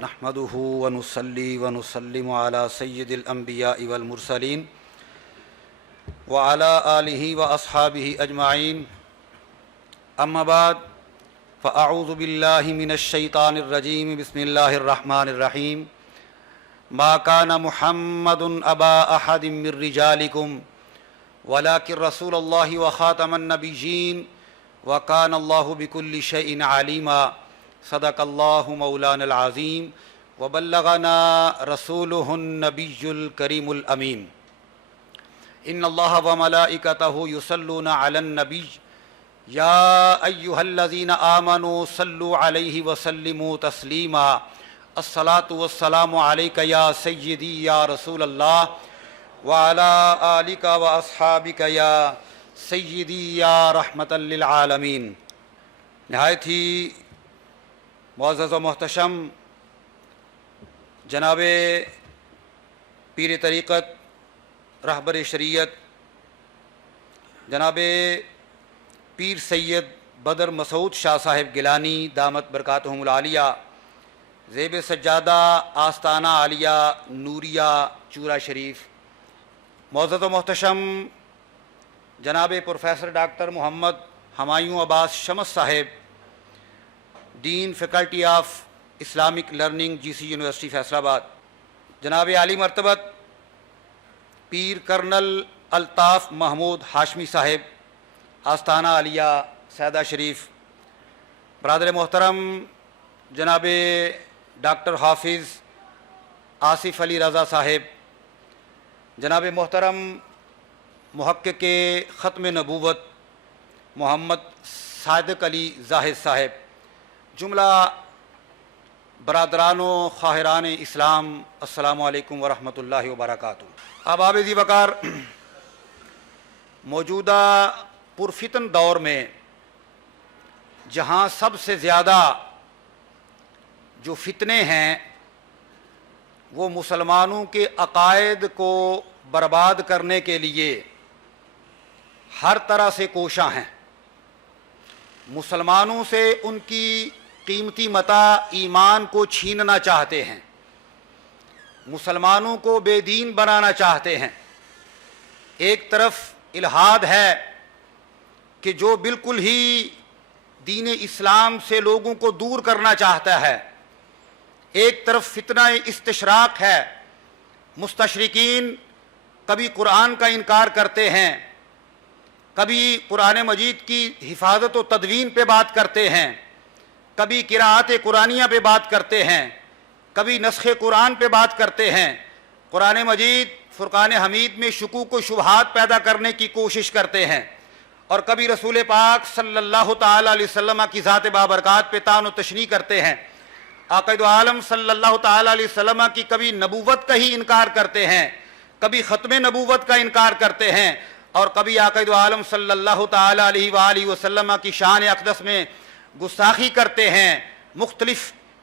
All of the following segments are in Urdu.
نحمده ونصلي ونسلم على سید الانبیاء والمرسلین وعلى آلہ واصحابہ اجمعین اما بعد فاعوذ باللہ من الشیطان الرجیم بسم اللہ الرحمن الرحیم ما كان محمد ابا احد من رجالکم ولكن رسول اللہ وخاتم النبیین وكان اللہ بكل شیء علیما صدق اللہ مولانا العظیم وبلغنا رسولہ النبی الکریم الامین ان اللہ وملائکتہ یصلون علی النبی یا ایہا الذین آمنوا صلوا علیہ وسلموا تسلیما الصلاة والسلام علیک یا سیدی یا رسول اللہ وعلی آلک واصحابک یا سیدی یا رحمۃ للعالمین۔ نہایت ہی معزز و محتشم جناب پیر طریقت رہبر شریعت جناب پیر سید بدر مسعود شاہ صاحب گیلانی دامت برکاتہم العالیہ زیب سجادہ آستانہ عالیہ نوریہ چورا شریف، معزز و محتشم جناب پروفیسر ڈاکٹر محمد ہمایوں عباس شمس صاحب dean faculty of Islamic learning G C university Faisalabad, جناب عالی مرتبت پیر کرنل الطاف محمود ہاشمی صاحب آستانہ عالیہ سیدہ شریف، برادر محترم جناب ڈاکٹر حافظ آصف علی رضا صاحب، جناب محترم محقق ختم نبوت محمد صادق علی زاہد صاحب، جملہ برادران و خواہران اسلام، السلام علیکم ورحمۃ اللہ وبرکاتہ۔ احباب ذی وقار، موجودہ پرفتن دور میں جہاں سب سے زیادہ جو فتنے ہیں وہ مسلمانوں کے عقائد کو برباد کرنے کے لیے ہر طرح سے کوشاں ہیں، مسلمانوں سے ان کی قیمتی متاع ایمان کو چھیننا چاہتے ہیں، مسلمانوں کو بے دین بنانا چاہتے ہیں۔ ایک طرف الحاد ہے کہ جو بالکل ہی دین اسلام سے لوگوں کو دور کرنا چاہتا ہے، ایک طرف فتنہ استشراق ہے، مستشرقین کبھی قرآن کا انکار کرتے ہیں، کبھی قرآن مجید کی حفاظت و تدوین پہ بات کرتے ہیں، کبھی قراءت قرآنیہ پہ بات کرتے ہیں، کبھی نسخ قرآن پہ بات کرتے ہیں، قرآن مجید فرقان حمید میں شکوک و شبہات پیدا کرنے کی کوشش کرتے ہیں، اور کبھی رسول پاک صلی اللہ تعالی علیہ وسلم کی ذات بابرکات پہ طعن و تشنیع کرتے ہیں، آقا دو عالم صلی اللہ تعالی علیہ وسلم کی کبھی نبوت کا ہی انکار کرتے ہیں، کبھی ختم نبوت کا انکار کرتے ہیں، اور کبھی آقا دو عالم صلی اللہ تعالی علیہ وآلہ وسلم کی شان اقدس میں گستاخی کرتے ہیں، مختلف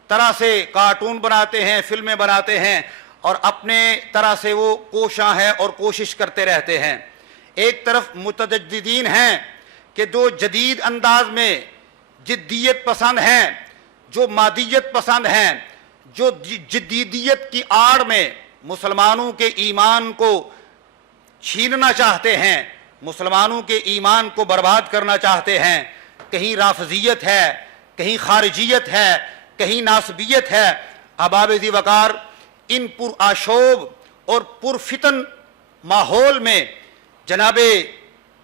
طرح سے کارٹون بناتے ہیں، فلمیں بناتے ہیں، اور اپنے طرح سے وہ کوشاں ہیں اور کوشش کرتے رہتے ہیں۔ ایک طرف متجددین ہیں کہ جو جدید انداز میں جدیت پسند ہیں، جو مادیت پسند ہیں، جو جدیدیت کی آڑ میں مسلمانوں کے ایمان کو چھیننا چاہتے ہیں، مسلمانوں کے ایمان کو برباد کرنا چاہتے ہیں۔ کہیں رافضیت ہے، کہیں خارجیت ہے، کہیں ناسبیت ہے۔ احباب ذی وقار، ان پر آشوب اور پر فتن ماحول میں جناب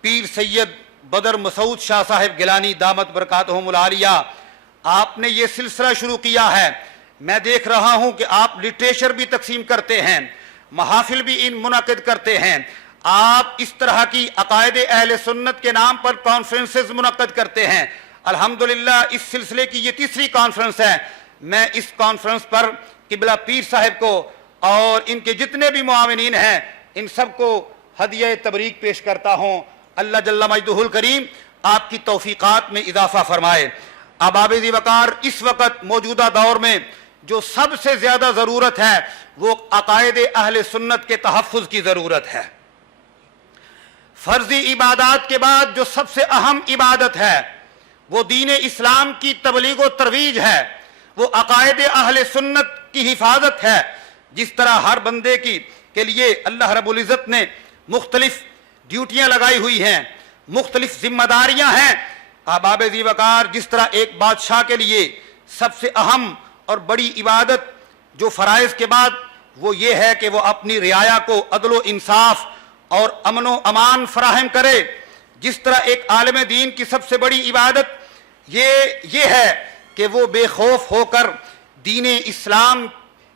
پیر سید بدر مسعود شاہ صاحب گیلانی دامت برکاتہم العالیہ آپ نے یہ سلسلہ شروع کیا ہے۔ میں دیکھ رہا ہوں کہ آپ لٹریچر بھی تقسیم کرتے ہیں، محافل بھی ان منعقد کرتے ہیں، آپ اس طرح کی عقائد اہل سنت کے نام پر کانفرنسز منعقد کرتے ہیں۔ الحمدللہ اس سلسلے کی یہ تیسری کانفرنس ہے۔ میں اس کانفرنس پر قبلہ پیر صاحب کو اور ان کے جتنے بھی معاونین ہیں ان سب کو ہدیہ تبریک پیش کرتا ہوں۔ اللہ جل مجدہ الکریم آپ کی توفیقات میں اضافہ فرمائے۔ احباب ذی وقار، اس وقت موجودہ دور میں جو سب سے زیادہ ضرورت ہے وہ عقائد اہل سنت کے تحفظ کی ضرورت ہے۔ فرضی عبادات کے بعد جو سب سے اہم عبادت ہے وہ دین اسلام کی تبلیغ و ترویج ہے، وہ عقائد اہل سنت کی حفاظت ہے. جس طرح ہر بندے کے لیے اللہ رب العزت نے مختلف ڈیوٹیاں لگائی ہوئی ہیں, مختلف ذمہ داریاں ہیں. احباب ذی وقار, جس طرح ایک بادشاہ کے لیے سب سے اہم اور بڑی عبادت جو فرائض کے بعد وہ یہ ہے کہ وہ اپنی رعایا کو عدل و انصاف اور امن و امان فراہم کرے, جس طرح ایک عالم دین کی سب سے بڑی عبادت یہ ہے کہ وہ بے خوف ہو کر دین اسلام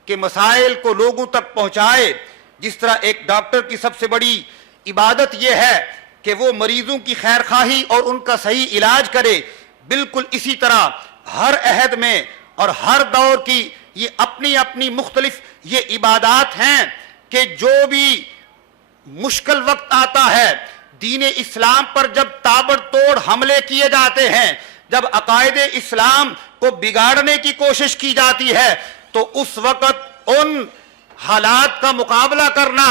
کے مسائل کو لوگوں تک پہنچائے. جس طرح ایک ڈاکٹر کی سب سے بڑی عبادت یہ ہے کہ وہ مریضوں کی خیر خواہی اور ان کا صحیح علاج کرے, بالکل اسی طرح ہر عہد میں اور ہر دور کی یہ اپنی اپنی مختلف یہ عبادات ہیں کہ جو بھی مشکل وقت آتا ہے, دین اسلام پر جب تابڑ توڑ حملے کیے جاتے ہیں, جب عقائد اسلام کو بگاڑنے کی کوشش کی جاتی ہے, تو اس وقت ان حالات کا مقابلہ کرنا,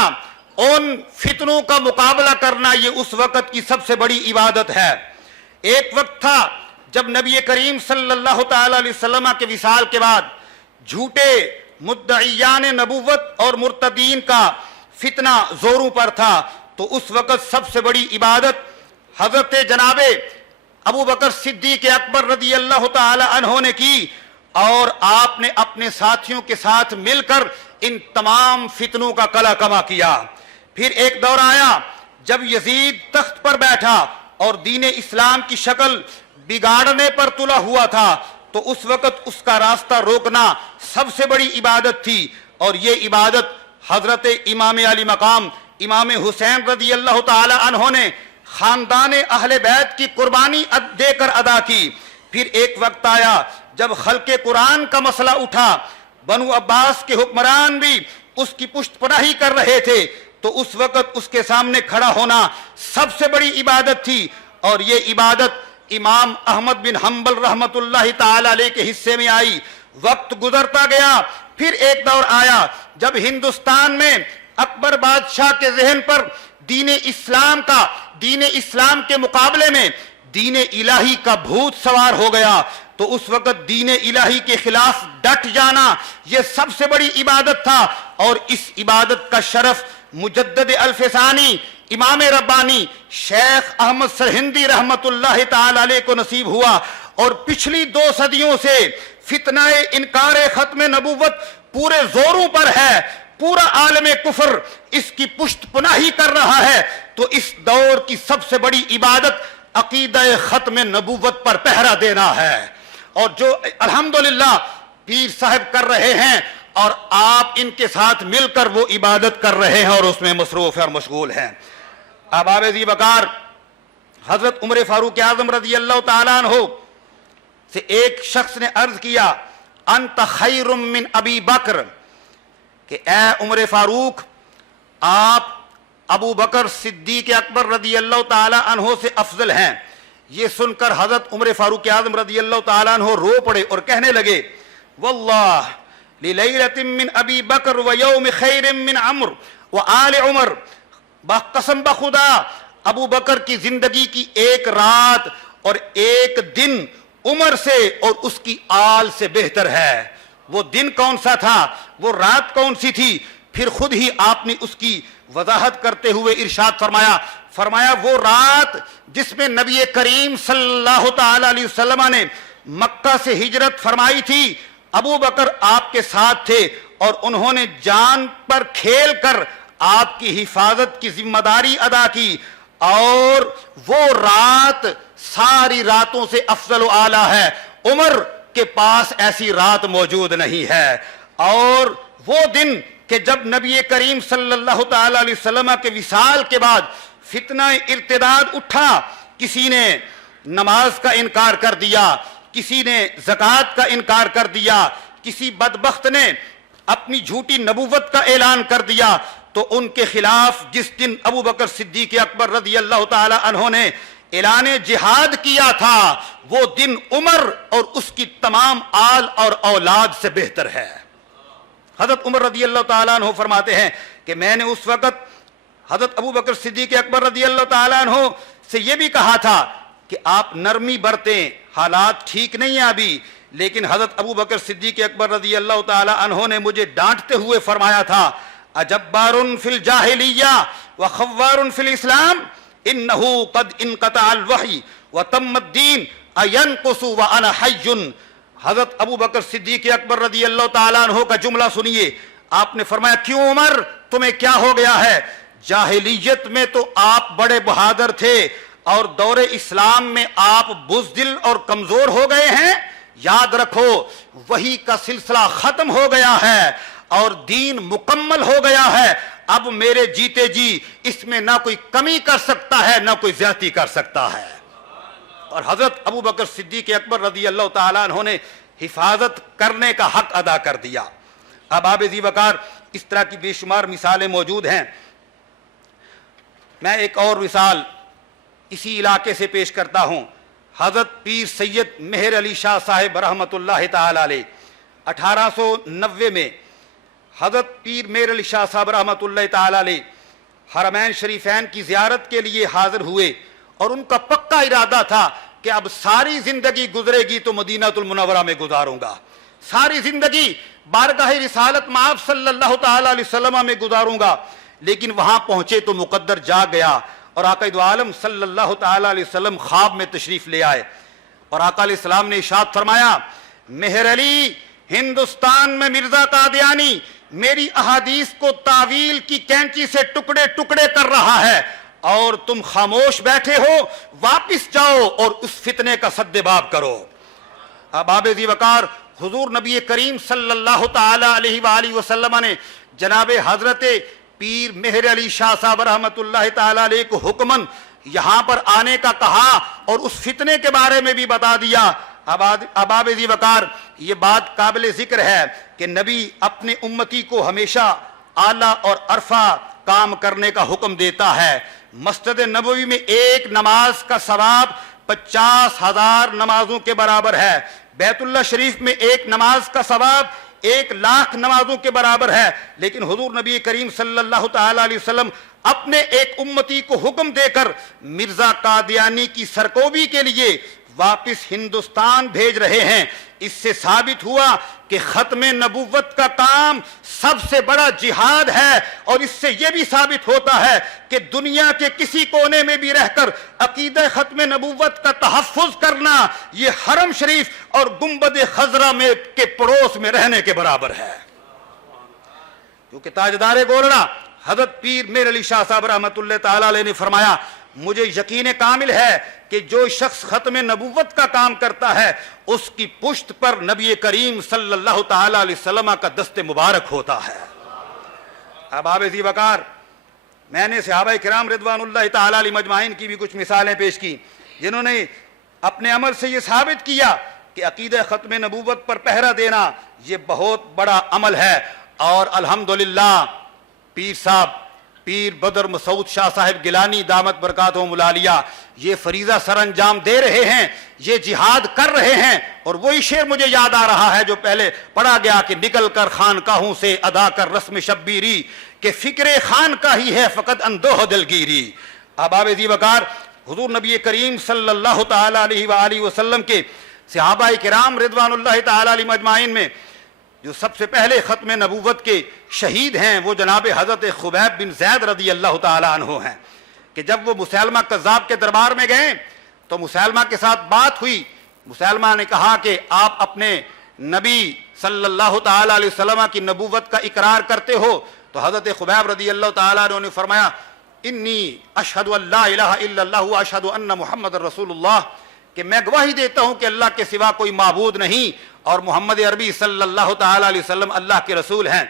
ان فتنوں کا مقابلہ کرنا, یہ اس وقت کی سب سے بڑی عبادت ہے. ایک وقت تھا جب نبی کریم صلی اللہ تعالی علیہ وسلم کے وصال کے بعد جھوٹے مدعیان نبوت اور مرتدین کا فتنہ زوروں پر تھا, تو اس وقت سب سے بڑی عبادت حضرت جناب ابو بکر صدیق اکبر رضی اللہ تعالی عنہ نے کی, اور آپ نے اپنے ساتھیوں کے ساتھ مل کر ان تمام فتنوں کا قلع کما کیا. پھر ایک دور آیا جب یزید تخت پر بیٹھا اور دین اسلام کی شکل بگاڑنے پر تلا ہوا تھا, تو اس وقت اس کا راستہ روکنا سب سے بڑی عبادت تھی. اور یہ عبادت حضرت امام علی مقام امام حسین رضی اللہ تعالی عنہ نے خاندان اہل بیت کی قربانی دے کر ادا کی. پھر ایک وقت آیا جب خلق قرآن کا مسئلہ اٹھا, بنو عباس کے حکمران بھی اس کی پشت پناہی کر رہے تھے, تو اس وقت اس کے سامنے کھڑا ہونا سب سے بڑی عبادت تھی. اور یہ عبادت امام احمد بن حنبل رحمت اللہ تعالی علیہ کے حصے میں آئی. وقت گزرتا گیا, پھر ایک دور آیا جب ہندوستان میں اکبر بادشاہ کے ذہن پر دین اسلام کے مقابلے میں دین الہی کا بھوت سوار ہو گیا, تو اس وقت دین الہی کے خلاف ڈٹ جانا یہ سب سے بڑی عبادت تھا. اور اس عبادت کا شرف مجدد الفسانی امام ربانی شیخ احمد سرہندی رحمت اللہ تعالی علیہ کو نصیب ہوا. اور پچھلی 2 صدیوں سے فتنہ انکار ختم نبوت پورے زوروں پر ہے, پورا عالم کفر اس کی پشت پناہی کر رہا ہے. تو اس دور کی سب سے بڑی عبادت عقیدہ ختم نبوت پر پہرا دینا ہے, اور جو الحمدللہ پیر صاحب کر رہے ہیں, اور آپ ان کے ساتھ مل کر وہ عبادت کر رہے ہیں اور اس میں مصروف اور مشغول ہیں. احباب ذی وقار, حضرت عمر فاروق اعظم رضی اللہ تعالیٰ عنہ سے ایک شخص نے عرض کیا, انت خیر من ابی بکر, کہ اے عمر فاروق آپ ابو بکر صدیق اکبر رضی اللہ تعالی عنہ سے افضل ہیں. یہ سن کر حضرت عمر فاروق اعظم رضی اللہ تعالی عنہ رو پڑے اور کہنے لگے, واللہ للیلۃ من ابی بکر ویوم خیر من عمر وآل عمر, قسم بخدا ابو بکر کی زندگی کی ایک رات اور ایک دن عمر سے اور اس کی آل سے بہتر ہے. وہ دن کون سا تھا, وہ رات کون سی تھی؟ پھر خود ہی آپ نے اس کی وضاحت کرتے ہوئے ارشاد فرمایا وہ رات جس میں نبی کریم صلی اللہ تعالی علیہ وسلم نے مکہ سے ہجرت فرمائی تھی, ابو بکر آپ کے ساتھ تھے اور انہوں نے جان پر کھیل کر آپ کی حفاظت کی ذمہ داری ادا کی. اور وہ رات ساری راتوں سے افضل و اعلیٰ ہے. عمر کے پاس ایسی رات موجود نہیں ہے. اور وہ دن کہ جب نبی کریم صلی اللہ تعالی علیہ وسلم کے وصال کے بعد فتنہ ارتداد اٹھا, کسی نے نماز کا انکار کر دیا, کسی نے زکوٰۃ کا انکار کر دیا, کسی بدبخت نے اپنی جھوٹی نبوت کا اعلان کر دیا, تو ان کے خلاف جس دن ابو بکر صدیق اکبر رضی اللہ تعالی عنہ نے اعلان جہاد کیا تھا, وہ دن عمر اور اس کی تمام آل اور اولاد سے بہتر ہے. حضرت عمر رضی اللہ تعالیٰ عنہ فرماتے ہیں کہ میں نے اس وقت حضرت ابو بکر صدیق اکبر رضی اللہ تعالیٰ عنہ سے یہ بھی کہا تھا کہ آپ نرمی برتیں, حالات ٹھیک نہیں ہیں ابھی, لیکن حضرت ابو بکر صدیق اکبر رضی اللہ تعالی عنہ نے مجھے ڈانٹتے ہوئے فرمایا تھا اجبار فی الجاہلیہ وخوار فی الاسلام انہ قد انقطع الوحی وتم الدین اینقص وانا حی۔ حضرت ابو بکر صدیق اکبر رضی اللہ تعالیٰ عنہ کا جملہ سنیے۔ آپ نے فرمایا کیوں عمر تمہیں کیا ہو گیا ہے؟ جاہلیت میں تو آپ بڑے بہادر تھے اور دور اسلام میں آپ بزدل اور کمزور ہو گئے ہیں۔ یاد رکھو وحی کا سلسلہ ختم ہو گیا ہے اور دین مکمل ہو گیا ہے۔ اب میرے جیتے جی اس میں نہ کوئی کمی کر سکتا ہے نہ کوئی زیادتی کر سکتا ہے۔ اور حضرت ابو بکر صدیق اکبر رضی اللہ تعالیٰ عنہ نے حفاظت کرنے کا حق ادا کر دیا۔ اب آپ ذی وقار اس طرح کی بے شمار مثالیں موجود ہیں۔ میں ایک اور مثال اسی علاقے سے پیش کرتا ہوں۔ حضرت پیر سید مہر علی شاہ صاحب رحمۃ اللہ تعالی علیہ 1890 میں حضرت پیر مہر علی شاہ صاحب رحمۃ اللہ تعالی علیہ حرمین شریفین کی زیارت کے لیے حاضر ہوئے اور ان کا پکا ارادہ تھا کہ اب ساری زندگی گزرے گی تو مدینہ المنورہ میں گزاروں گا، ساری زندگی بارگاہ رسالت میں آپ صلی اللہ تعالی علیہ وسلم میں گزاروں گا۔ لیکن وہاں پہنچے تو مقدر جا گیا اور آقا دو عالم صلی اللہ تعالی علیہ وسلم خواب میں تشریف لے آئے اور آقا علیہ السلام نے ارشاد فرمایا مہر علی ہندوستان میں مرزا قادیانی میری احادیث کو تعویل کی کینچی سے ٹکڑے ٹکڑے کر رہا ہے اور تم خاموش بیٹھے ہو، واپس جاؤ اور اس فتنے کا سد باب کرو۔ اب آپ ذی وقار حضور نبی کریم صلی اللہ تعالی علیہ وآلہ وسلم نے جناب حضرت پیر مہر علی شاہ صاحب رحمۃ اللہ تعالی علیہ کو حکمن یہاں پر آنے کا کہا اور اس فتنے کے بارے میں بھی بتا دیا۔ اب آپ ذی وقار یہ بات قابل ذکر ہے کہ نبی اپنے امتی کو ہمیشہ اعلیٰ اور عرفہ کام کرنے کا حکم دیتا ہے۔ مسجد نبوی میں ایک نماز کا ثواب 50,000 نمازوں کے برابر ہے۔ بیت اللہ شریف میں ایک نماز کا ثواب 1,00,000 نمازوں کے برابر ہے۔ لیکن حضور نبی کریم صلی اللہ تعالی علیہ وسلم اپنے ایک امتی کو حکم دے کر مرزا قادیانی کی سرکوبی کے لیے واپس ہندوستان بھیج رہے ہیں۔ اس سے ثابت ہوا کہ ختم نبوت کا کام سب سے بڑا جہاد ہے، اور اس سے یہ بھی ثابت ہوتا ہے کہ دنیا کے کسی کونے میں بھی رہ کر عقیدہ ختم نبوت کا تحفظ کرنا یہ حرم شریف اور گنبد خضرا میں کے پڑوس میں رہنے کے برابر ہے۔ کیونکہ تاجدار گولڑا حضرت پیر مہر علی شاہ صاحب رحمۃ اللہ تعالی علیہ نے فرمایا مجھے یقین کامل ہے کہ جو شخص ختم نبوت کا کام کرتا ہے اس کی پشت پر نبی کریم صلی اللہ تعالی علیہ وسلم کا دست مبارک ہوتا ہے۔ اب آپ ذی وقار میں نے صحابہ کرام رضوان اللہ تعالی علیہ مجمعین کی بھی کچھ مثالیں پیش کی جنہوں نے اپنے عمل سے یہ ثابت کیا کہ عقیدہ ختم نبوت پر پہرا دینا یہ بہت بڑا عمل ہے۔ اور الحمدللہ پیر صاحب پیر بدر مسعود شاہ صاحب گیلانی دامت برکاتہم العالیہ یہ فریضہ سر انجام دے رہے ہیں، یہ جہاد کر رہے ہیں۔ اور وہی شعر مجھے یاد آ رہا ہے جو پہلے پڑھا گیا کہ نکل کر خانقاہوں سے ادا کر رسم شبیری کہ فکر خان کا ہی ہے فقط اندوہ دلگیری۔ اب آپ ذی وقار حضور نبی کریم صلی اللہ تعالی علیہ وآلہ وسلم کے صحابہ کرام رضوان اللہ تعالی علیہ مجمعین میں جو سب سے پہلے ختم نبوت کے شہید ہیں وہ جناب حضرت خبیب بن زید رضی اللہ تعالی عنہ ہیں کہ جب وہ مسیلمہ کذاب کے دربار میں گئے تو مسیلمہ کے ساتھ بات ہوئی۔ مسیلمہ نے کہا کہ آپ اپنے نبی صلی اللہ تعالی علیہ وسلم کی نبوت کا اقرار کرتے ہو؟ تو حضرت خبیب رضی اللہ تعالی عنہ نے فرمایا انی اشہد ان لا الہ الا اللہ و اشہد ان محمد رسول اللہ، کہ میں گواہی دیتا ہوں کہ اللہ کے سوا کوئی معبود نہیں اور محمد عربی صلی اللہ تعالی علیہ وسلم اللہ کے رسول ہیں۔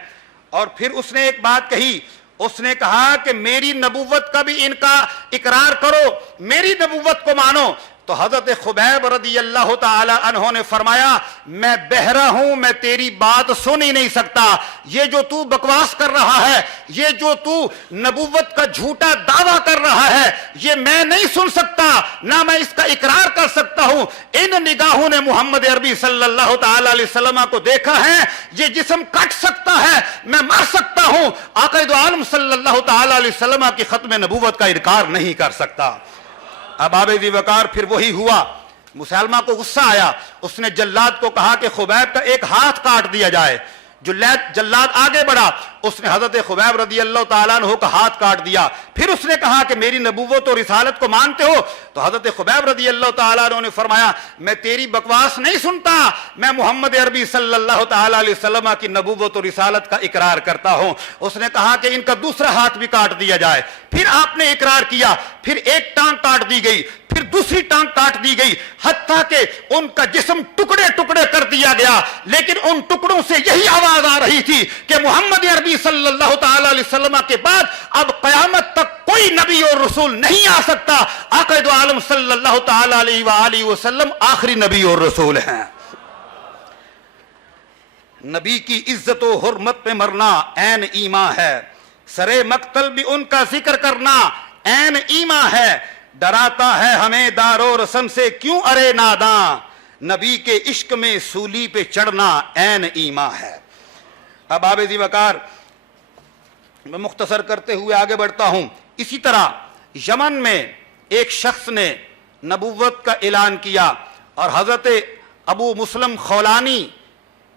اور پھر اس نے ایک بات کہی، اس نے کہا کہ میری نبوت کا بھی ان کا اقرار کرو، میری نبوت کو مانو۔ تو حضرت خبیب رضی اللہ تعالی عنہ نے فرمایا میں بہرا ہوں، میں تیری بات سن ہی نہیں سکتا، یہ جو تو بکواس کر رہا ہے، یہ جو تو نبوت کا جھوٹا دعویٰ کر رہا ہے یہ میں نہیں سن سکتا، نہ میں اس کا اقرار کر سکتا ہوں۔ ان نگاہوں نے محمد عربی صلی اللہ تعالی علیہ وسلم کو دیکھا ہے، یہ جسم کٹ سکتا ہے، میں مر سکتا ہوں، آقا دو عالم صلی اللہ تعالی علیہ وسلم کی ختم نبوت کا انکار نہیں کر سکتا۔ اب آپ ذی وقار پھر وہی ہوا مسلمہ کو غصہ آیا، اس نے جلاد کو کہا کہ خبیب کا ایک ہاتھ کاٹ دیا جائے۔ جلاد آگے بڑھا، اس نے حضرت خبیب رضی اللہ تعالیٰ عنہ کا ہاتھ کاٹ دیا۔ پھر اس نے کہا کہ میری نبوت اور رسالت کو مانتے ہو؟ تو حضرت خبیب رضی اللہ تعالیٰ عنہ نے فرمایا میں تیری بکواس نہیں سنتا، میں محمد عربی صلی اللہ تعالیٰ علیہ وسلم کی نبوت اور رسالت کا اقرار کرتا ہوں۔ اس نے کہا کہ ان کا دوسرا ہاتھ بھی کاٹ دیا جائے۔ پھر آپ نے اقرار کیا، پھر ایک ٹانگ کاٹ دی گئی، پھر دوسری ٹانگ کاٹ دی گئی، حتیٰ کہ ان کا جسم ٹکڑے ٹکڑے کر دیا گیا، لیکن ان ٹکڑوں سے یہی آواز آ رہی تھی کہ محمد عربی صلی اللہ تعالی علیہ وسلم کے بعد اب قیامت تک کوئی نبی اور رسول نہیں آ سکتا، آقا دو عالم صلی اللہ تعالی علیہ وآلہ وسلم آخری نبی اور رسول ہیں۔ نبی کی عزت و حرمت پہ مرنا عین ایمان ہے، سرے مقتل بھی ان کا ذکر کرنا عین ایمان ہے، ڈراتا ہے ہمیں دار و رسم سے کیوں ارے ناداں، نبی کے عشق میں سولی پہ چڑھنا عین ایمان ہے۔ اب آب ذی وقار میں مختصر کرتے ہوئے آگے بڑھتا ہوں۔ اسی طرح یمن میں ایک شخص نے نبوت کا اعلان کیا، اور حضرت ابو مسلم خولانی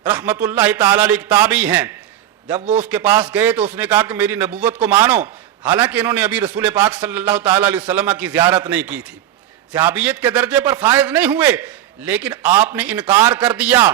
رحمت اللہ تعالی علیہ تابعی ہیں، جب وہ اس کے پاس گئے تو اس نے کہا کہ میری نبوت کو مانو، حالانکہ انہوں نے ابھی رسول پاک صلی اللہ تعالی علیہ وسلم کی زیارت نہیں کی تھی، صحابیت کے درجے پر فائز نہیں ہوئے، لیکن آپ نے انکار کر دیا۔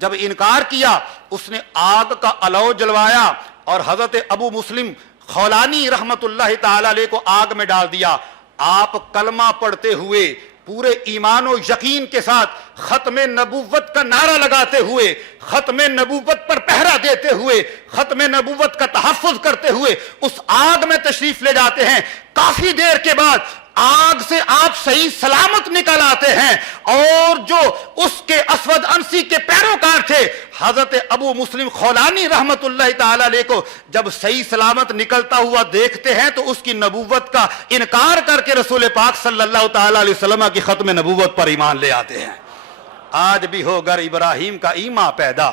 جب انکار کیا اس نے آگ کا علو جلوایا اور حضرت ابو مسلم خولانی رحمت اللہ تعالی علیہ کو آگ میں ڈال دیا۔ آپ کلمہ پڑھتے ہوئے پورے ایمان و یقین کے ساتھ ختم نبوت کا نعرہ لگاتے ہوئے، ختم نبوت پر پہرا دیتے ہوئے، ختم نبوت کا تحفظ کرتے ہوئے اس آگ میں تشریف لے جاتے ہیں۔ کافی دیر کے بعد آگ سے آپ صحیح سلامت نکل آتے ہیں، اور جو اس کے اسود انسی کے پیروکار تھے حضرت ابو مسلم خولانی رحمت اللہ تعالی علیہ کو جب صحیح سلامت نکلتا ہوا دیکھتے ہیں تو اس کی نبوت کا انکار کر کے رسول پاک صلی اللہ تعالی علیہ وسلم کی ختم نبوت پر ایمان لے آتے ہیں۔ آج بھی ہو گر ابراہیم کا ایمان پیدا،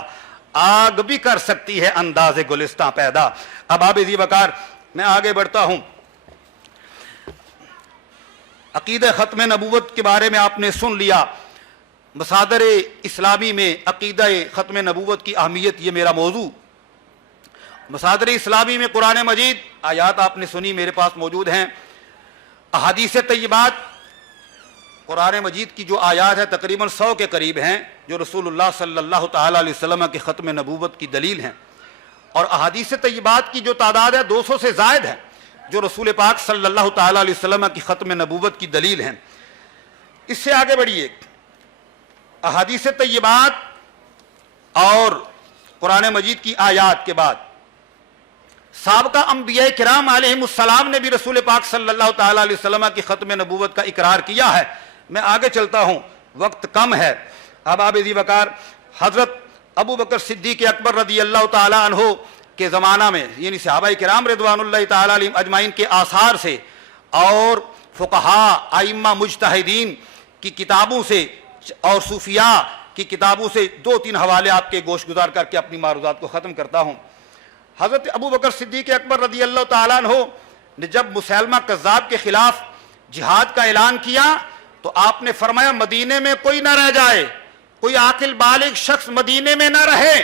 آگ بھی کر سکتی ہے انداز گلستاں پیدا۔ اب آب ذی وقار میں آگے بڑھتا ہوں۔ عقیدہ ختم نبوت کے بارے میں آپ نے سن لیا۔ مصادر اسلامی میں عقیدہ ختم نبوت کی اہمیت، یہ میرا موضوع۔ مصادر اسلامی میں قرآن مجید، آیات آپ نے سنی میرے پاس موجود ہیں، احادیث طیبات، قرآن مجید کی جو آیات ہے تقریباً 100 کے قریب ہیں جو رسول اللہ صلی اللہ تعالی علیہ وسلم کی ختم نبوت کی دلیل ہیں، اور احادیث طیبات کی جو تعداد ہے 200 سے زائد ہے جو رسول پاک صلی اللہ تعالی علیہ وسلم کی ختم نبوت کی دلیل ہیں۔ اس سے آگے بڑھیے، احادیث طیبات اور قرآن مجید کی آیات کے بعد سابقہ انبیاء کرام علیہم السلام نے بھی رسول پاک صلی اللہ تعالی علیہ وسلم کی ختم نبوت کا اقرار کیا ہے۔ میں آگے چلتا ہوں، وقت کم ہے۔ اب آب ذی وقار حضرت ابو بکر صدیق اکبر رضی اللہ تعالی عنہ کے زمانہ میں، یعنی صحابہ کرام رضوان اللہ تعالی علیہم اجمعین کے آثار سے اور فقہاء ائمہ مجتہدین کی کتابوں سے اور صوفیاء کی کتابوں سے 2-3 حوالے آپ کے گوش گزار کر کے اپنی معروضات کو ختم کرتا ہوں۔ حضرت ابو بکر صدیق اکبر رضی اللہ تعالیٰ عنہ نے جب مسیلمہ کذاب کے خلاف جہاد کا اعلان کیا تو آپ نے فرمایا مدینے میں کوئی نہ رہ جائے، کوئی عاقل بالغ شخص مدینے میں نہ رہے،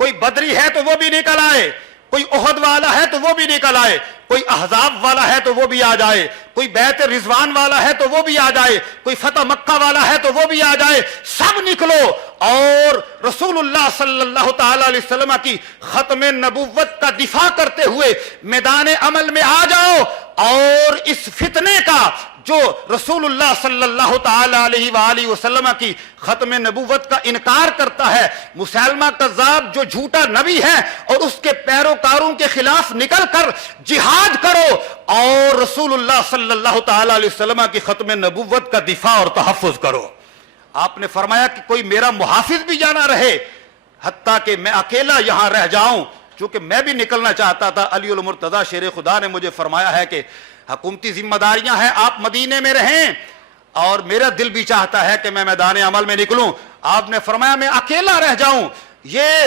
کوئی بدری ہے تو وہ بھی نکل آئے، کوئی احد والا ہے تو وہ بھی نکل آئے، کوئی احزاب والا ہے تو وہ بھی آ جائے، کوئی بیت رضوان والا ہے تو وہ بھی آ جائے، کوئی فتح مکہ والا ہے تو وہ بھی آ جائے، سب نکلو اور رسول اللہ صلی اللہ تعالی علیہ وسلم کی ختم نبوت کا دفاع کرتے ہوئے میدان عمل میں آ جاؤ، اور اس فتنے کا جو رسول اللہ صلی اللہ تعالی علیہ وآلہ وسلم کی ختم نبوت کا انکار کرتا ہے، مسیلمہ کذاب جو جھوٹا نبی ہے، اور اس کے پیروکاروں کے خلاف نکل کر جہاد کرو اور رسول اللہ صلی اللہ تعالی علیہ وسلم کی ختم نبوت کا دفاع اور تحفظ کرو۔ آپ نے فرمایا کہ کوئی میرا محافظ بھی جانا رہے، حتیٰ کہ میں اکیلا یہاں رہ جاؤں، چونکہ میں بھی نکلنا چاہتا تھا۔ علی المرتضیٰ شیر خدا نے مجھے فرمایا ہے کہ حکومتی ذمہ داریاں ہیں، آپ مدینے میں رہیں، اور میرا دل بھی چاہتا ہے کہ میں میدان عمل میں نکلوں۔ آپ نے فرمایا میں اکیلا رہ جاؤں، یہ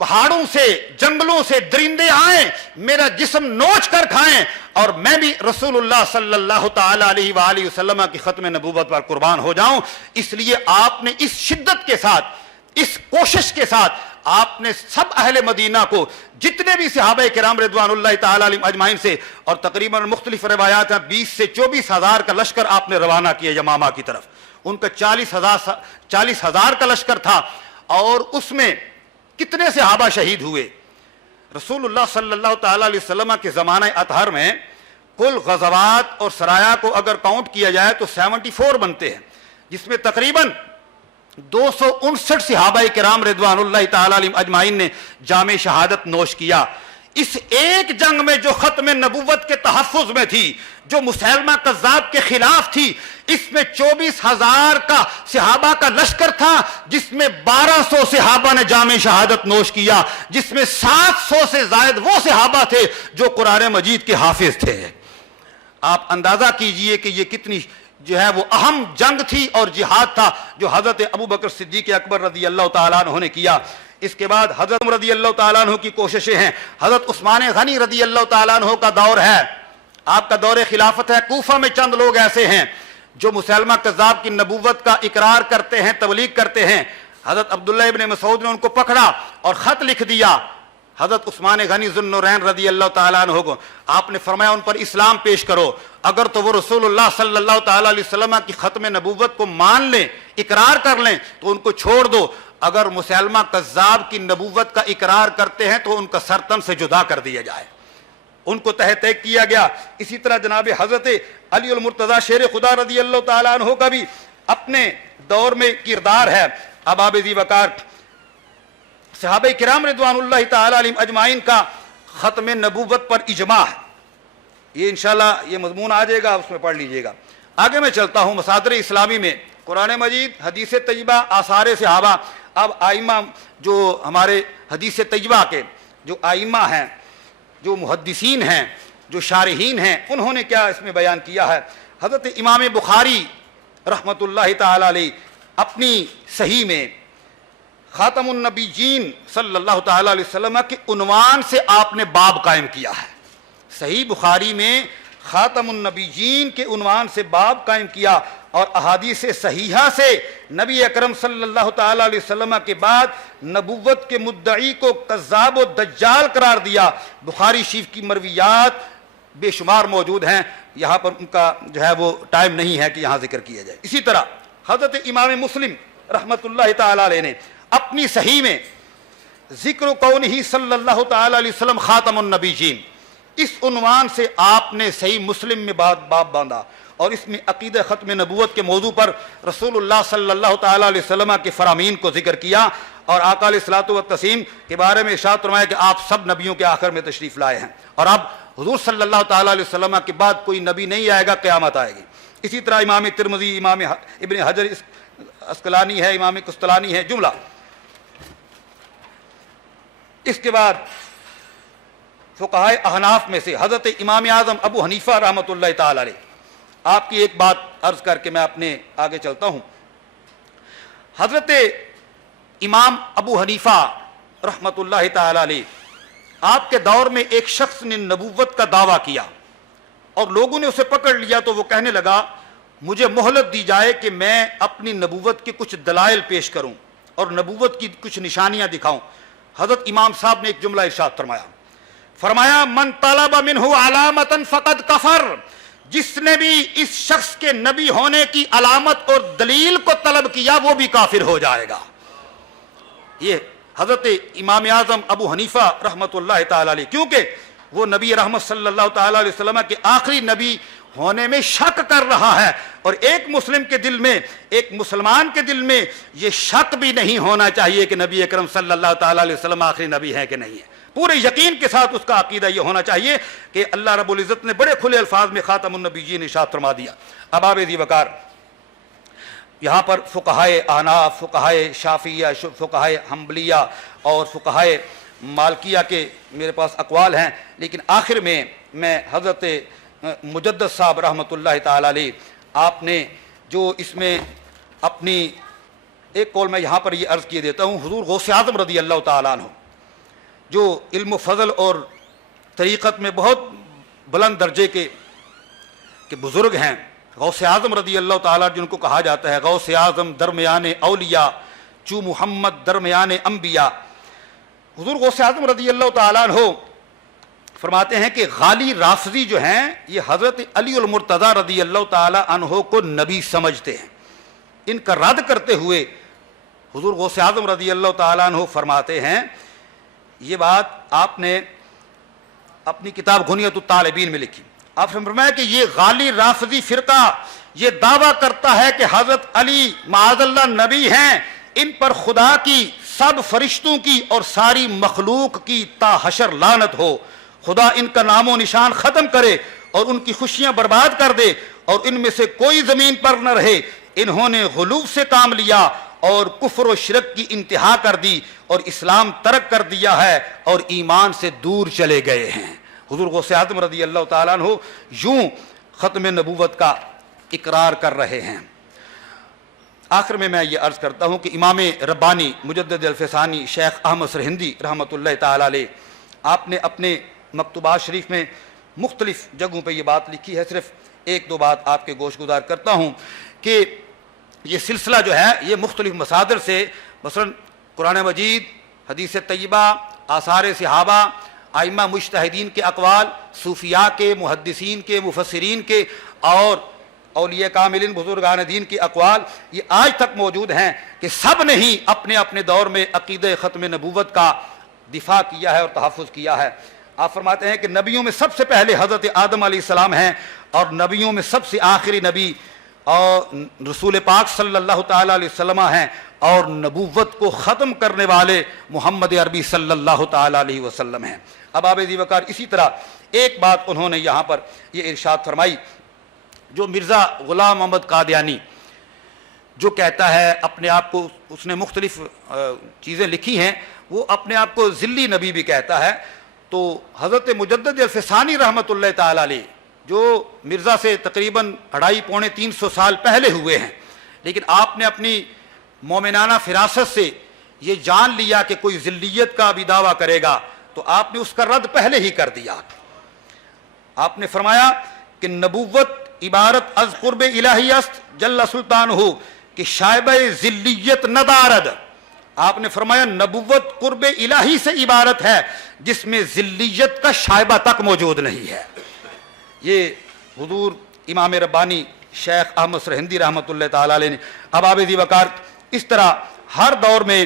پہاڑوں سے جنگلوں سے درندے آئیں میرا جسم نوچ کر کھائیں اور میں بھی رسول اللہ صلی اللہ تعالی علیہ وآلہ وسلم کی ختم نبوت پر قربان ہو جاؤں. اس لیے آپ نے اس شدت کے ساتھ، اس کوشش کے ساتھ آپ نے سب اہل مدینہ کو، جتنے بھی صحابہ کرام رضوان اللہ تعالی علیہم اجمعین سے، اور تقریباً مختلف روایات ہیں 20 سے 24 ہزار کا لشکر آپ نے روانہ کیا یمامہ کی طرف. ان کا 40 ہزار کا لشکر تھا، اور اس میں کتنے صحابہ شہید ہوئے. رسول اللہ صلی اللہ تعالی علیہ وسلم کے زمانہ اطہر میں کل غزوات اور سرایا کو اگر کاؤنٹ کیا جائے تو 74 بنتے ہیں، جس میں تقریباً 259 صحابہ کرام رضوان اللہ تعالی علیہم اجمعین نے جام شہادت نوش کیا. اس ایک جنگ میں جو ختم نبوت کے تحفظ میں تھی، جو مسیلمہ کذاب کے خلاف تھی، اس میں 24,000 کا صحابہ کا لشکر تھا، جس میں 1200 صحابہ نے جام شہادت نوش کیا، جس میں 700 سے زائد وہ صحابہ تھے جو قرآن مجید کے حافظ تھے. آپ اندازہ کیجئے کہ یہ کتنی جو ہے وہ اہم جنگ تھی اور جہاد تھا جو حضرت ابوبکر صدیق اکبر رضی اللہ تعالیٰ عنہ نے کیا. اس کے بعد حضرت عمر رضی اللہ تعالیٰ عنہ کی کوششیں ہیں. حضرت عثمان غنی رضی اللہ تعالیٰ عنہ کا دور ہے، آپ کا دور خلافت ہے. کوفہ میں چند لوگ ایسے ہیں جو مسیلمہ کذاب کی نبوت کا اقرار کرتے ہیں، تبلیغ کرتے ہیں. حضرت عبداللہ ابن مسعود نے ان کو پکڑا اور خط لکھ دیا حضرت عثمان غنی ذو النورین رضی اللہ تعالیٰ عنہ کو. آپ نے فرمایا ان پر اسلام پیش کرو، اگر تو وہ رسول اللہ صلی اللہ تعالیٰ علیہ وسلم کی ختم نبوت کو مان لیں، اقرار کر لیں تو ان کو چھوڑ دو، اگر مسیلمہ کذاب کی نبوت کا اقرار کرتے ہیں تو ان کا سر تن سے جدا کر دیا جائے. ان کو تحت کیا گیا. اسی طرح جناب حضرت علی المرتضی شیر خدا رضی اللہ تعالیٰ عنہ کا بھی اپنے دور میں کردار ہے. اباب ذی وقار صحابہ کرام رضوان اللہ تعالی علیہم اجمعین کا ختم نبوت پر اجماع ہے. یہ انشاءاللہ یہ مضمون آ جائے گا، اس میں پڑھ لیجئے گا. آگے میں چلتا ہوں. مصادر اسلامی میں قرآن مجید، حدیث طیبہ، آثار صحابہ. اب آئمہ جو ہمارے حدیث طیبہ کے جو آئمہ ہیں، جو محدثین ہیں، جو شارحین ہیں، انہوں نے کیا اس میں بیان کیا ہے. حضرت امام بخاری رحمۃ اللہ تعالی علیہ اپنی صحیح میں خاتم النبیین صلی اللہ تعالی علیہ وسلم کے عنوان سے آپ نے باب قائم کیا ہے. صحیح بخاری میں خاتم النبیین کے عنوان سے باب قائم کیا، اور احادیث صحیحہ سے نبی اکرم صلی اللہ تعالی علیہ وسلم کے بعد نبوت کے مدعی کو کذاب و دجال قرار دیا. بخاری شریف کی مرویات بے شمار موجود ہیں، یہاں پر ان کا جو ہے وہ ٹائم نہیں ہے کہ یہاں ذکر کیا جائے. اسی طرح حضرت امام مسلم رحمۃ اللہ تعالی علیہ نے اپنی صحیح میں ذکر کونہ صلی اللہ تعالی علیہ وسلم خاتم النبیین، اس عنوان سے آپ نے صحیح مسلم میں باب باندھا، اور اس میں عقیدہ ختم نبوت کے موضوع پر رسول اللہ صلی اللہ تعالی علیہ وسلم کے فرامین کو ذکر کیا، اور آقا علیہ الصلوۃ والتسلیم کے بارے میں ارشاد فرمایا کہ آپ سب نبیوں کے آخر میں تشریف لائے ہیں، اور اب حضور صلی اللہ تعالی علیہ وسلم کے بعد کوئی نبی نہیں آئے گا، قیامت آئے گی. اسی طرح امام ترمذی، امام ابن حجر اسقلانی ہے، امام قسطلانی ہے، جملہ. اس کے بعد فقہائے احناف میں سے حضرت امام اعظم ابو حنیفہ رحمۃ اللہ تعالی علیہ، آپ کی ایک بات عرض کر کے میں اپنے آگے چلتا ہوں. حضرت امام ابو حنیفہ رحمۃ اللہ تعالی علیہ، آپ کے دور میں ایک شخص نے نبوت کا دعویٰ کیا اور لوگوں نے اسے پکڑ لیا، تو وہ کہنے لگا مجھے مہلت دی جائے کہ میں اپنی نبوت کے کچھ دلائل پیش کروں اور نبوت کی کچھ نشانیاں دکھاؤں. حضرت امام صاحب نے ایک جملہ ارشاد فرمایا من طلب منہ علامتا فقد کفر، جس نے بھی اس شخص کے نبی ہونے کی علامت اور دلیل کو طلب کیا وہ بھی کافر ہو جائے گا. یہ حضرت امام اعظم ابو حنیفہ رحمۃ اللہ تعالی علیہ، کیونکہ وہ نبی رحمت صلی اللہ تعالی علیہ وسلم کے آخری نبی ہونے میں شک کر رہا ہے، اور ایک مسلم کے دل میں، ایک مسلمان کے دل میں یہ شک بھی نہیں ہونا چاہیے کہ نبی اکرم صلی اللہ تعالی علیہ وسلم آخری نبی ہے کہ نہیں ہے. پورے یقین کے ساتھ اس کا عقیدہ یہ ہونا چاہیے کہ اللہ رب العزت نے بڑے کھلے الفاظ میں خاتم النبیین ارشاد فرما دیا. اباب ذی وقار، یہاں پر فقہائے احناف، فقہائے شافعیہ، فقہائے حنبلیہ اور فقہائے مالکیہ کے میرے پاس اقوال ہیں، لیکن آخر میں حضرت مجدد صاحب رحمۃ اللہ تعالی علیہ، آپ نے جو اس میں اپنی ایک قول میں یہاں پر یہ عرض کیے دیتا ہوں. حضور غوث اعظم رضی اللہ تعالیٰ عنہ جو علم و فضل اور طریقت میں بہت بلند درجے کے بزرگ ہیں، غوث اعظم رضی اللہ تعالیٰ جن کو کہا جاتا ہے غوث اعظم درمیان اولیاء چو محمد درمیان انبیاء، حضور غوث اعظم رضی اللہ تعالیٰ عنہ فرماتے ہیں کہ غالی رافضی جو ہیں یہ حضرت علی المرتضیٰ رضی اللہ تعالیٰ عنہ کو نبی سمجھتے ہیں۔ ان کا رد کرتے ہوئے حضور غوث اعظم رضی اللہ تعالیٰ عنہ فرماتے ہیں، یہ بات آپ نے اپنی کتاب غنیت الطالبین میں لکھی، آپ نے فرمایا کہ یہ غالی رافضی فرقہ یہ دعویٰ کرتا ہے کہ حضرت علی معاذ اللہ نبی ہیں، ان پر خدا کی، سب فرشتوں کی اور ساری مخلوق کی تا حشر لعنت ہو، خدا ان کا نام و نشان ختم کرے اور ان کی خوشیاں برباد کر دے اور ان میں سے کوئی زمین پر نہ رہے۔ انہوں نے غلو سے کام لیا اور کفر و شرک کی انتہا کر دی اور اسلام ترک کر دیا ہے اور ایمان سے دور چلے گئے ہیں۔ حضور غوث اعظم رضی اللہ تعالیٰ عنہ یوں ختم نبوت کا اقرار کر رہے ہیں۔ آخر میں یہ عرض کرتا ہوں کہ امام ربانی مجدد الفسانی شیخ احمد سرہندی رحمۃ اللہ تعالیٰ علیہ، آپ نے اپنے مکتوبات شریف میں مختلف جگہوں پہ یہ بات لکھی ہے، صرف ایک دو بات آپ کے گوش گزار کرتا ہوں کہ یہ سلسلہ جو ہے یہ مختلف مصادر سے، مثلا قرآن مجید، حدیث طیبہ، آثار صحابہ، ائمہ مجتہدین کے اقوال، صوفیاء کے، محدثین کے، مفسرین کے اور اولیاء کاملین بزرگان دین کے اقوال یہ آج تک موجود ہیں کہ سب نے ہی اپنے اپنے دور میں عقیدہ ختم نبوت کا دفاع کیا ہے اور تحفظ کیا ہے۔ آپ فرماتے ہیں کہ نبیوں میں سب سے پہلے حضرت آدم علیہ السلام ہیں اور نبیوں میں سب سے آخری نبی اور رسول پاک صلی اللہ تعالیٰ علیہ وسلم ہیں اور نبوت کو ختم کرنے والے محمد عربی صلی اللہ تعالیٰ علیہ وسلم ہیں۔ اب آپ ذی وقار اسی طرح ایک بات انہوں نے یہاں پر یہ ارشاد فرمائی، جو مرزا غلام محمد قادیانی جو کہتا ہے اپنے آپ کو، اس نے مختلف چیزیں لکھی ہیں، وہ اپنے آپ کو ذلی نبی بھی کہتا ہے، تو حضرت مجدد الفسانی رحمۃ اللہ تعالیٰ علیہ جو مرزا سے تقریباً 250-300 سال پہلے ہوئے ہیں، لیکن آپ نے اپنی مومنانہ فراست سے یہ جان لیا کہ کوئی ذلیت کا بھی دعویٰ کرے گا تو آپ نے اس کا رد پہلے ہی کر دیا۔ آپ نے فرمایا کہ نبوت عبارت از قرب الہی است جل سلطان ہو کہ شائبہ ذلیت نہ دارد۔ آپ نے فرمایا نبوت قرب الہی سے عبارت ہے جس میں ذلیت کا شائبہ تک موجود نہیں ہے۔ یہ حضور امام ربانی شیخ احمد سرہندی رحمۃ اللہ تعالیٰ علیہ نے اب آپ ذی وقار اس طرح ہر دور میں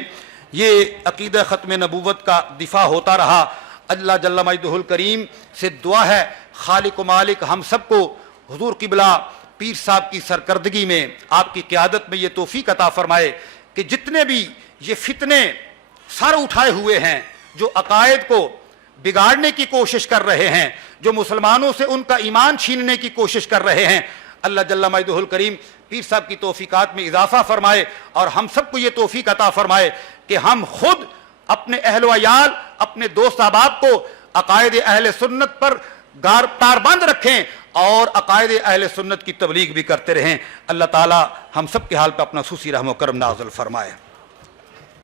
یہ عقیدہ ختم نبوت کا دفاع ہوتا رہا۔ اللہ جل مجدہ الکریم سے دعا ہے خالق و مالک ہم سب کو حضور قبلہ پیر صاحب کی سرکردگی میں، آپ کی قیادت میں یہ توفیق عطا فرمائے کہ جتنے بھی یہ فتنے سر اٹھائے ہوئے ہیں، جو عقائد کو بگاڑنے کی کوشش کر رہے ہیں، جو مسلمانوں سے ان کا ایمان چھیننے کی کوشش کر رہے ہیں، اللہ جل مجدہ الکریم پیر صاحب کی توفیقات میں اضافہ فرمائے اور ہم سب کو یہ توفیق عطا فرمائے کہ ہم خود اپنے اہل و عیال، اپنے دوست احباب کو عقائد اہل سنت پر تار بند رکھیں اور عقائد اہل سنت کی تبلیغ بھی کرتے رہیں۔ اللہ تعالی ہم سب کے حال پہ اپنا خصوصی رحم و کرم نازل فرمائے۔